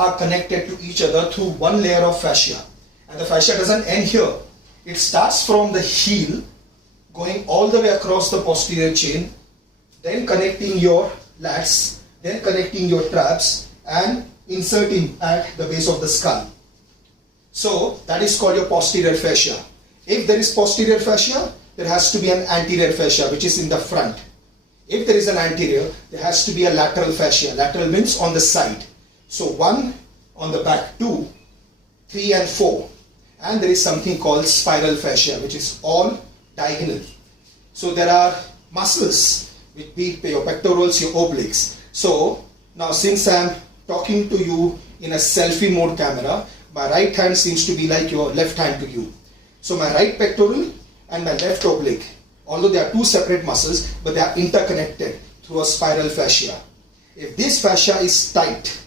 are connected to each other through one layer of fascia. And the fascia doesn't end here. It starts from the heel, going all the way across the posterior chain, then connecting your lats, then connecting your traps, and inserting at the base of the skull. So that is called your posterior fascia. If there is posterior fascia, there has to be an anterior fascia, which is in the front. If there is an anterior, there has to be a lateral fascia. Lateral means on the side. So 1 on the back, 2, 3 and 4. And there is something called spiral fascia, which is all diagonal. So there are muscles, which be your pectorals, your obliques. So now since I am talking to you in a selfie mode camera, my right hand seems to be like your left hand to you. So my right pectoral and my left oblique, although they are two separate muscles, but they are interconnected through a spiral fascia. If this fascia is tight,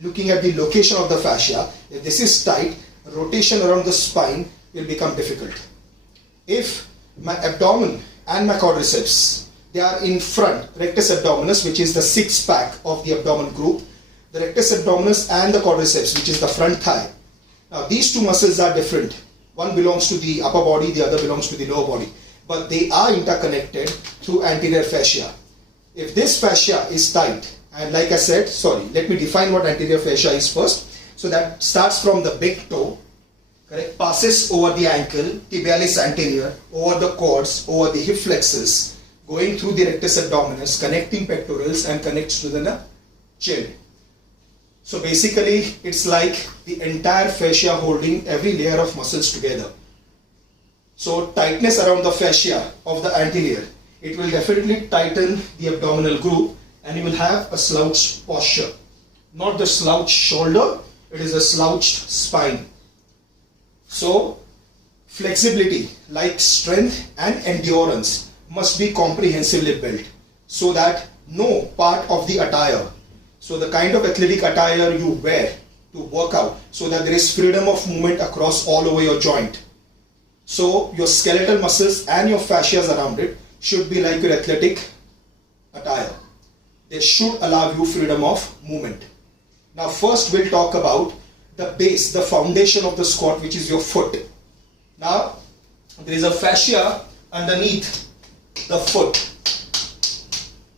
looking at the location of the fascia, if this is tight, rotation around the spine will become difficult. If my abdomen and my quadriceps, they are in front, rectus abdominis, which is the sixth pack of the abdomen group, the rectus abdominis and the quadriceps, which is the front thigh. Now these two muscles are different. One belongs to the upper body, the other belongs to the lower body. But they are interconnected through anterior fascia. If this fascia is tight, and like I said, let me define what anterior fascia is first. So that starts from the big toe, correct, passes over the ankle, tibialis anterior, over the quads, over the hip flexors, going through the rectus abdominis, connecting pectorals and connects to the chin. So basically it's like the entire fascia holding every layer of muscles together. So tightness around the fascia of the anterior, it will definitely tighten the abdominal group and you will have a slouched posture. Not the slouched shoulder, it is a slouched spine. So flexibility, like strength and endurance, must be comprehensively built so that no part of the attire, so the kind of athletic attire you wear to work out, so that there is freedom of movement across all over your joint. So your skeletal muscles and your fascias around it should be like your athletic attire. They should allow you freedom of movement. Now first we'll talk about the base, the foundation of the squat, which is your foot. Now there is a fascia underneath the foot.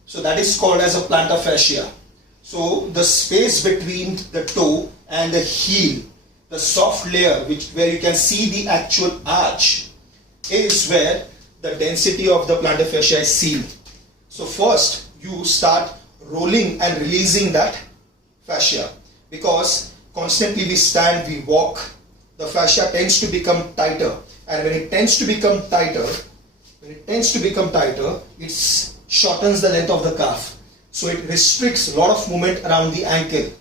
So that is called as a plantar fascia. So the space between the toe and the heel, the soft layer where you can see the actual arch, is where the density of the plantar fascia is seen. So first you start rolling and releasing that fascia, because constantly we stand, we walk, the fascia tends to become tighter, and when it tends to become tighter, it shortens the length of the calf. So it restricts a lot of movement around the ankle.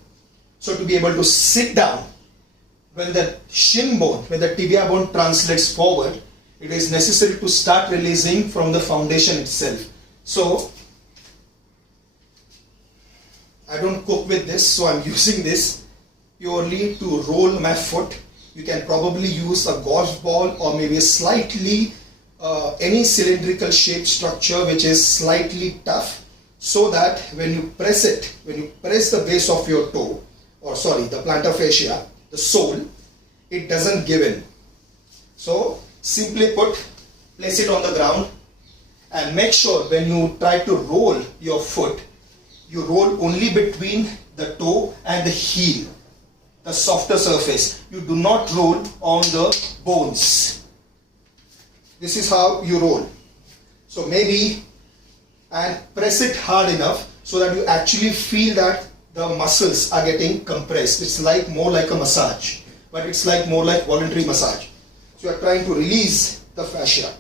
So to be able to sit down, when the shin bone, when the tibia bone translates forward, it is necessary to start releasing from the foundation itself. So I don't cope with this, so I'm using this purely to roll my foot. You can probably use a golf ball or maybe slightly any cylindrical shaped structure which is slightly tough, so that when you press it, when you press the base of your toe, the plantar fascia, the sole, it doesn't give in. So simply place it on the ground and make sure when you try to roll your foot, you roll only between the toe and the heel, the softer surface. You do not roll on the bones. This is how you roll. So maybe, and press it hard enough so that you actually feel that the muscles are getting compressed. It's like more like a massage, but it's like more like voluntary massage. So you are trying to release the fascia.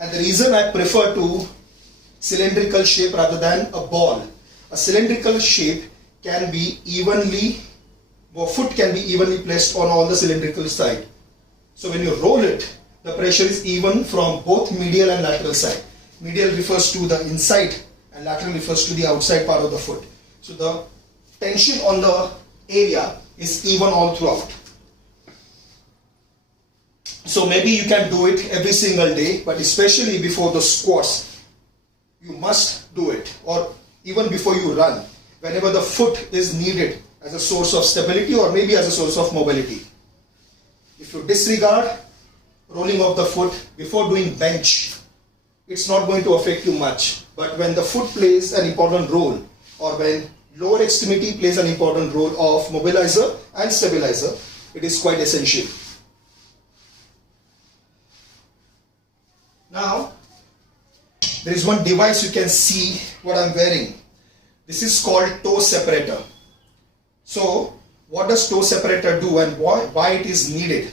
And the reason I prefer to cylindrical shape rather than a ball, a cylindrical shape can be foot can be evenly placed on all the cylindrical side. So when you roll it, the pressure is even from both medial and lateral side. Medial refers to the inside and lateral refers to the outside part of the foot. So the tension on the area is even all throughout. So maybe you can do it every single day, but especially before the squats, you must do it, or even before you run. Whenever the foot is needed as a source of stability or maybe as a source of mobility. If you disregard rolling of the foot before doing bench, it's not going to affect you much. But when the foot plays an important role, or when lower extremity plays an important role of mobilizer and stabilizer, it is quite essential. Now, there is one device you can see what I'm wearing. This is called toe separator. So, what does toe separator do and why it is needed?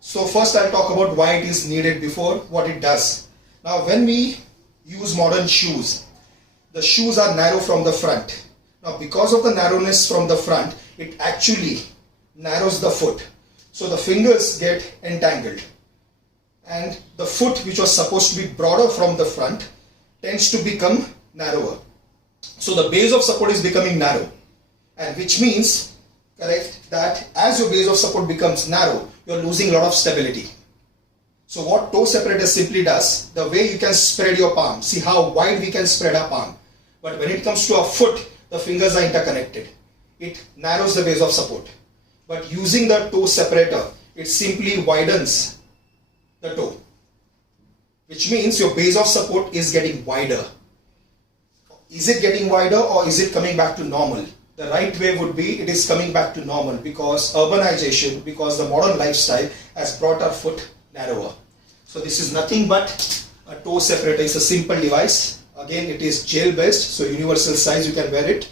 So first I'll talk about why it is needed before what it does. Now when we use modern shoes, the shoes are narrow from the front. Now because of the narrowness from the front, it actually narrows the foot. So the fingers get entangled. And the foot, which was supposed to be broader from the front, tends to become narrower. So the base of support is becoming narrow. And which means, correct, that as your base of support becomes narrow, you're losing a lot of stability. So what toe separator simply does, the way you can spread your palm, see how wide we can spread our palm. But when it comes to a foot, the fingers are interconnected. It narrows the base of support. But using the toe separator, it simply widens the toe. Which means your base of support is getting wider. Is it getting wider or is it coming back to normal? The right way would be it is coming back to normal because urbanization, because the modern lifestyle has brought our foot narrower. So this is nothing but a toe separator. It's a simple device. Again, it is gel based, so universal size, you can wear it.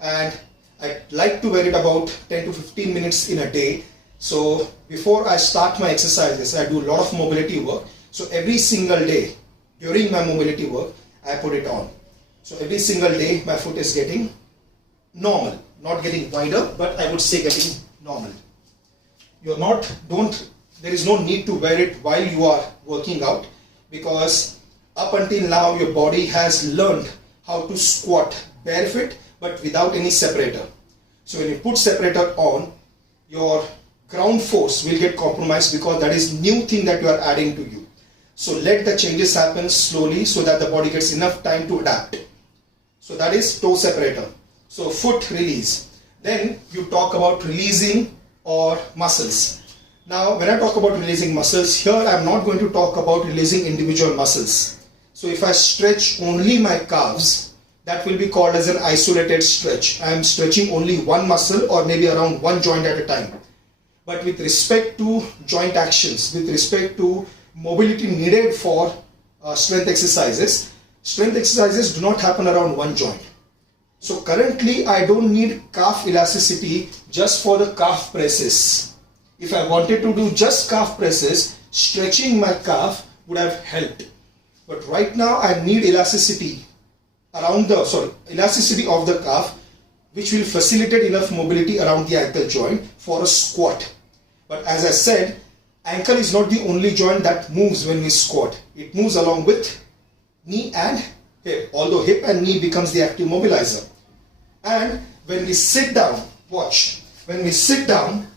And I like to wear it about 10 to 15 minutes in a day. So before I start my exercises, I do a lot of mobility work. So every single day during my mobility work, I put it on. So every single day my foot is getting normal, not getting wider, but I would say getting normal. There is no need to wear it while you are working out, because up until now your body has learned how to squat barefoot but without any separator. So when you put separator on, your ground force will get compromised because that is new thing that you are adding to you. So let the changes happen slowly so that the body gets enough time to adapt. So that is toe separator. So foot release. Then you talk about releasing or muscles. Now when I talk about releasing muscles, here I am not going to talk about releasing individual muscles. So if I stretch only my calves, that will be called as an isolated stretch. I am stretching only one muscle or maybe around one joint at a time. But with respect to joint actions, with respect to mobility needed for strength exercises do not happen around one joint. So currently I don't need calf elasticity just for the calf presses. If I wanted to do just calf presses, stretching my calf would have helped. But right now I need elasticity of the calf, which will facilitate enough mobility around the ankle joint for a squat. But as I said, ankle is not the only joint that moves when we squat. It moves along with knee and hip, although hip and knee becomes the active mobilizer. And when we sit down, watch, when we sit down,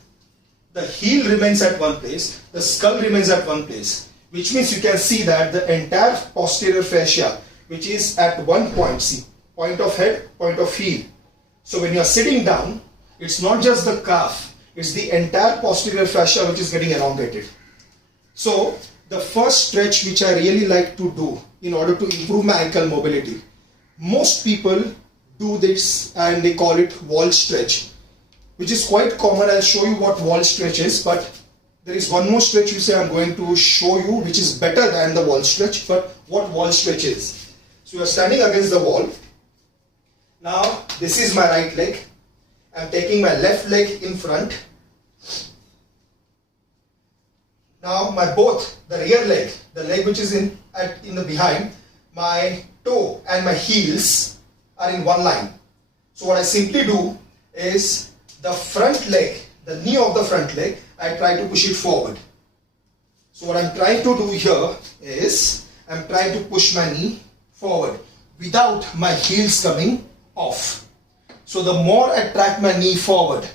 the heel remains at one place, the skull remains at one place, which means you can see that the entire posterior fascia, which is at one point, see, point of head, point of heel. So when you are sitting down, it's not just the calf, it's the entire posterior fascia which is getting elongated. So the first stretch which I really like to do in order to improve my ankle mobility, most people do this and they call it wall stretch, which is quite common. I'll show you what wall stretch is, but there is one more stretch you say I'm going to show you which is better than the wall stretch. But what wall stretch is? So you are standing against the wall. Now this is my right leg. I'm taking my left leg in front. Now the rear leg, the leg which is in the behind, my toe and my heels are in one line. So what I simply do is the front leg, the knee of the front leg, I try to push it forward. So what I'm trying to do here is I'm trying to push my knee forward without my heels coming off. So the more I track my knee forward,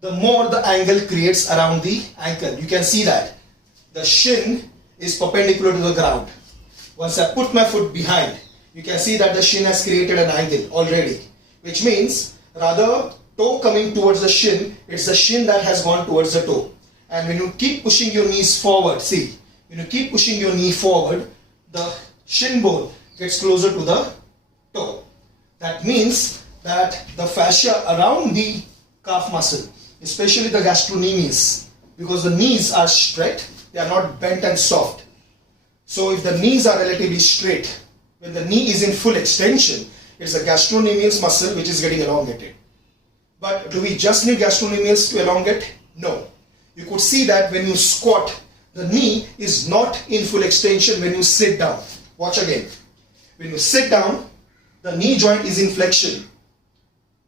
the more the angle creates around the ankle. You can see that the shin is perpendicular to the ground. Once I put my foot behind, you can see that the shin has created an angle already, which means rather toe coming towards the shin, it's the shin that has gone towards the toe. And when you keep pushing your knees forward, see, when you keep pushing your knee forward, the shin bone gets closer to the toe. That means that the fascia around the calf muscle, especially the gastrocnemius, because the knees are straight, they are not bent and soft. So if the knees are relatively straight, when the knee is in full extension, it's the gastrocnemius muscle which is getting elongated. But do we just need gastrocnemius to elongate? No. You could see that when you squat, the knee is not in full extension when you sit down. Watch again. When you sit down, the knee joint is in flexion.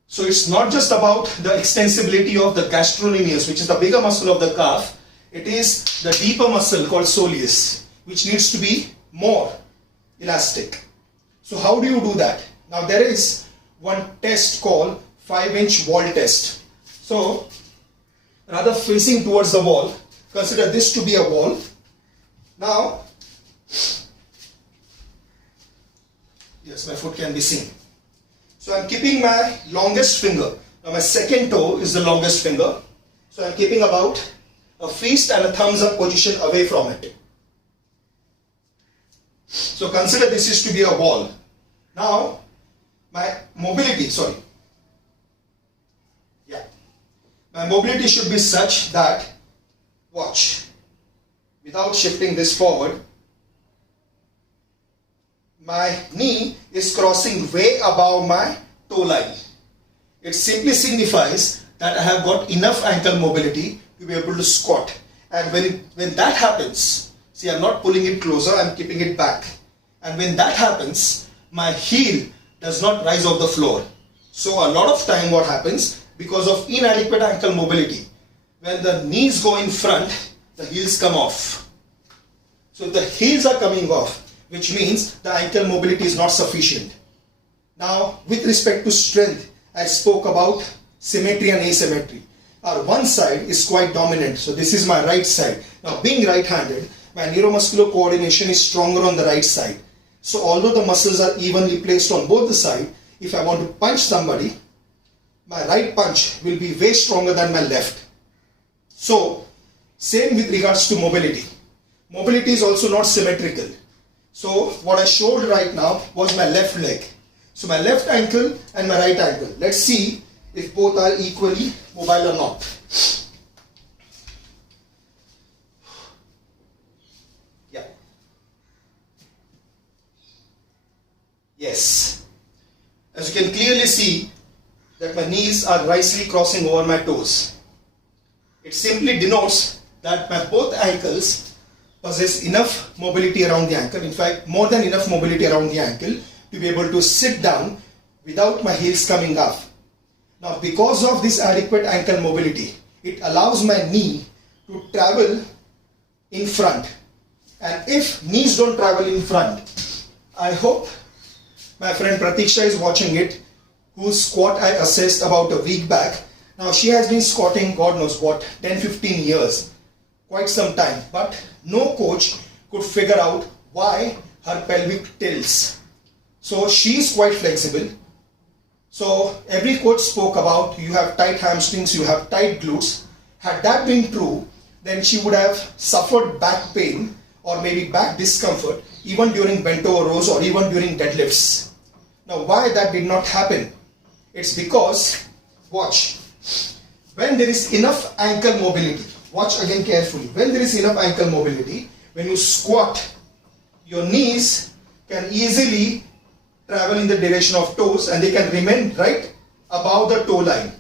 So it's not just about the extensibility of the gastrocnemius, which is the bigger muscle of the calf. It is the deeper muscle called soleus, which needs to be more elastic. So how do you do that? Now there is one test called 5-inch wall test. So rather facing towards the wall, consider this to be a wall. Now, yes, my foot can be seen. So I'm keeping my longest finger. Now my second toe is the longest finger. So I'm keeping about a fist and a thumbs up position away from it. So consider this is to be a wall. Now my mobility, my mobility should be such that, watch, without shifting this forward, my knee is crossing way above my toe line. It simply signifies that I have got enough ankle mobility to be able to squat. And when that happens, see, I'm not pulling it closer, I'm keeping it back. And when that happens, my heel does not rise off the floor. So a lot of time what happens, because of inadequate ankle mobility, when the knees go in front, the heels come off. So if the heels are coming off, which means the ankle mobility is not sufficient. Now, with respect to strength, I spoke about symmetry and asymmetry. Our one side is quite dominant, so this is my right side. Now, being right-handed, my neuromuscular coordination is stronger on the right side. So although the muscles are evenly placed on both the sides, if I want to punch somebody, my right punch will be way stronger than my left. So, same with regards to mobility. Mobility is also not symmetrical. So, what I showed right now was my left leg. So, my left ankle and my right ankle. Let's see if both are equally mobile or not. Yeah. Yes. As you can clearly see, that my knees are nicely crossing over my toes. It simply denotes that my both ankles possess enough mobility around the ankle, in fact more than enough mobility around the ankle to be able to sit down without my heels coming up. Now because of this adequate ankle mobility, it allows my knee to travel in front. And if knees don't travel in front, I hope my friend Pratiksha is watching it, whose squat I assessed about a week back. Now she has been squatting God knows what, 10-15 years, quite some time, but no coach could figure out why her pelvic tilts. So she is quite flexible. So every coach spoke about you have tight hamstrings, you have tight glutes. Had that been true, then she would have suffered back pain or maybe back discomfort even during bent over rows or even during deadlifts. Now why that did not happen? It's because, watch, when there is enough ankle mobility, watch again carefully, when there is enough ankle mobility, when you squat, your knees can easily travel in the direction of toes and they can remain right above the toe line.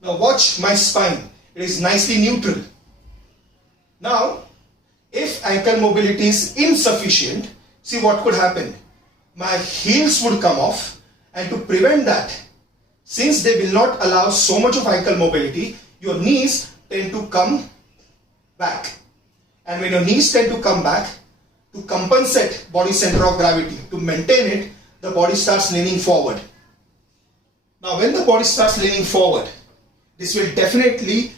Now watch my spine, it is nicely neutral. Now, if ankle mobility is insufficient, see what could happen. My heels would come off, and to prevent that, since they will not allow so much of ankle mobility, your knees tend to come back. And when your knees tend to come back, to compensate body center of gravity, to maintain it, the body starts leaning forward. Now when the body starts leaning forward, this will definitely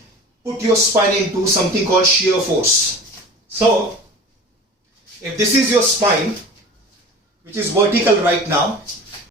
put your spine into something called shear force. So, if this is your spine, which is vertical right now,